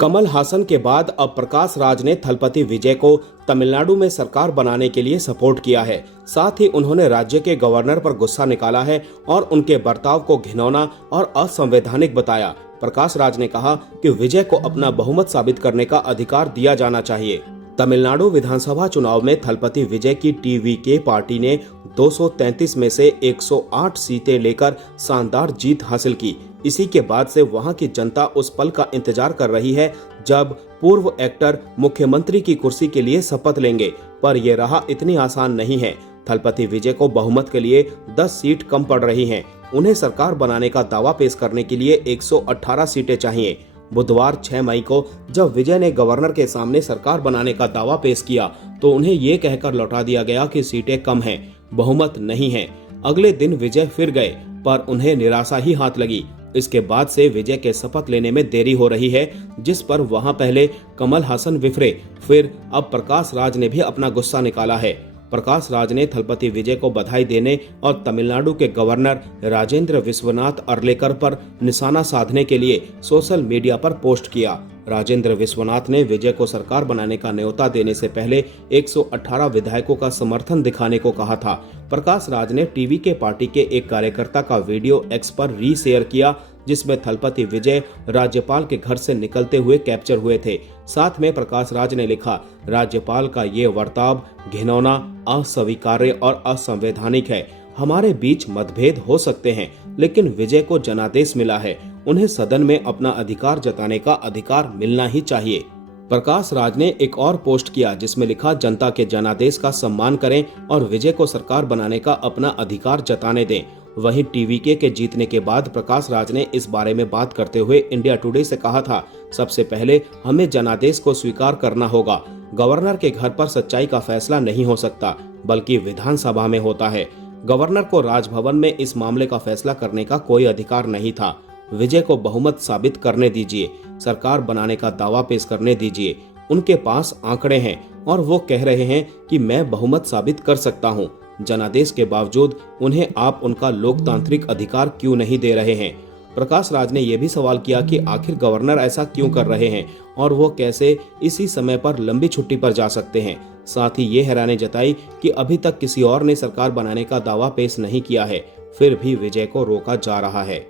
कमल हासन के बाद अब प्रकाश राज ने थलपति विजय को तमिलनाडु में सरकार बनाने के लिए सपोर्ट किया है। साथ ही उन्होंने राज्य के गवर्नर पर गुस्सा निकाला है और उनके बर्ताव को घिनौना और असंवैधानिक बताया। प्रकाश राज ने कहा कि विजय को अपना बहुमत साबित करने का अधिकार दिया जाना चाहिए। तमिलनाडु विधानसभा चुनाव में थलपति विजय की टीवीके पार्टी ने 233 में से 108 सीटें लेकर शानदार जीत हासिल की। इसी के बाद से वहां की जनता उस पल का इंतजार कर रही है जब पूर्व एक्टर मुख्यमंत्री की कुर्सी के लिए शपथ लेंगे, पर यह राह इतनी आसान नहीं है। थलपति विजय को बहुमत के लिए 10 सीट कम पड़ रही हैं। उन्हें सरकार बनाने का दावा पेश करने के लिए 118 सीटें चाहिए। बुधवार 6 मई को जब विजय ने गवर्नर के सामने सरकार बनाने का दावा पेश किया तो उन्हें ये कहकर लौटा दिया गया कि सीटें कम हैं, बहुमत नहीं है। अगले दिन विजय फिर गए पर उन्हें निराशा ही हाथ लगी। इसके बाद से विजय के शपथ लेने में देरी हो रही है, जिस पर वहां पहले कमल हासन विफरे, फिर अब प्रकाश राज ने भी अपना गुस्सा निकाला है। प्रकाश राज ने थलपति विजय को बधाई देने और तमिलनाडु के गवर्नर राजेंद्र विश्वनाथ अर्लेकर पर निशाना साधने के लिए सोशल मीडिया पर पोस्ट किया। राजेंद्र विश्वनाथ ने विजय को सरकार बनाने का न्योता देने से पहले 118 विधायकों का समर्थन दिखाने को कहा था। प्रकाश राज ने टीवीके पार्टी के एक कार्यकर्ता का वीडियो एक्स पर रीशेयर किया, जिसमें थलपति विजय राज्यपाल के घर से निकलते हुए कैप्चर हुए थे। साथ में प्रकाश राज ने लिखा, राज्यपाल का ये बर्ताव घिनौना, अस्वीकार्य और असंवैधानिक है। हमारे बीच मतभेद हो सकते हैं, लेकिन विजय को जनादेश मिला है। उन्हें सदन में अपना अधिकार जताने का अधिकार मिलना ही चाहिए। प्रकाश राज ने एक और पोस्ट किया जिसमें लिखा, जनता के जनादेश का सम्मान करें और विजय को सरकार बनाने का अपना अधिकार जताने दें। वहीं टीवीके के जीतने के बाद प्रकाश राज ने इस बारे में बात करते हुए इंडिया टुडे से कहा था, सबसे पहले हमें जनादेश को स्वीकार करना होगा। गवर्नर के घर पर सच्चाई का फैसला नहीं हो सकता, बल्कि विधानसभा में होता है। गवर्नर को राजभवन में इस मामले का फैसला करने का कोई अधिकार नहीं था। विजय को बहुमत साबित करने दीजिए, सरकार बनाने का दावा पेश करने दीजिए। उनके पास आंकड़े हैं और वो कह रहे हैं कि मैं बहुमत साबित कर सकता हूं। जनादेश के बावजूद उन्हें आप उनका लोकतांत्रिक अधिकार क्यों नहीं दे रहे हैं? प्रकाश राज ने यह भी सवाल किया कि आखिर गवर्नर ऐसा क्यों कर रहे हैं और वो कैसे इसी समय पर लंबी छुट्टी पर जा सकते हैं। साथ ही ये हैरानी जताई कि अभी तक किसी और ने सरकार बनाने का दावा पेश नहीं किया है, फिर भी विजय को रोका जा रहा है।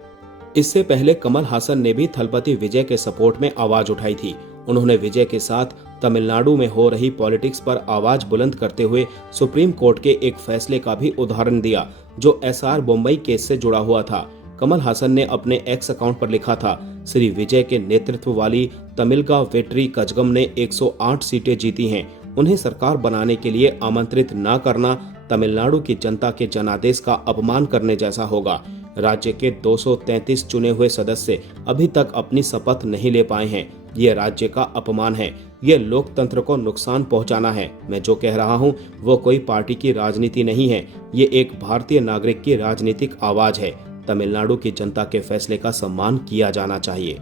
इससे पहले कमल हासन ने भी थलपति विजय के सपोर्ट में आवाज उठाई थी। उन्होंने विजय के साथ तमिलनाडु में हो रही पॉलिटिक्स पर आवाज बुलंद करते हुए सुप्रीम कोर्ट के एक फैसले का भी उदाहरण दिया जो एसआर मुंबई केस से जुड़ा हुआ था। कमल हासन ने अपने एक्स अकाउंट पर लिखा था, श्री विजय के नेतृत्व वाली तमिलगा वेट्री कजगम ने 108 सीटें जीती हैं। उन्हें सरकार बनाने के लिए आमंत्रित न करना तमिलनाडु की जनता के जनादेश का अपमान करने जैसा होगा। राज्य के 233 चुने हुए सदस्य अभी तक अपनी शपथ नहीं ले पाए हैं। ये राज्य का अपमान है। ये लोकतंत्र को नुकसान पहुंचाना है। मैं जो कह रहा हूं वो कोई पार्टी की राजनीति नहीं है। ये एक भारतीय नागरिक की राजनीतिक आवाज है। तमिलनाडु की जनता के फैसले का सम्मान किया जाना चाहिए।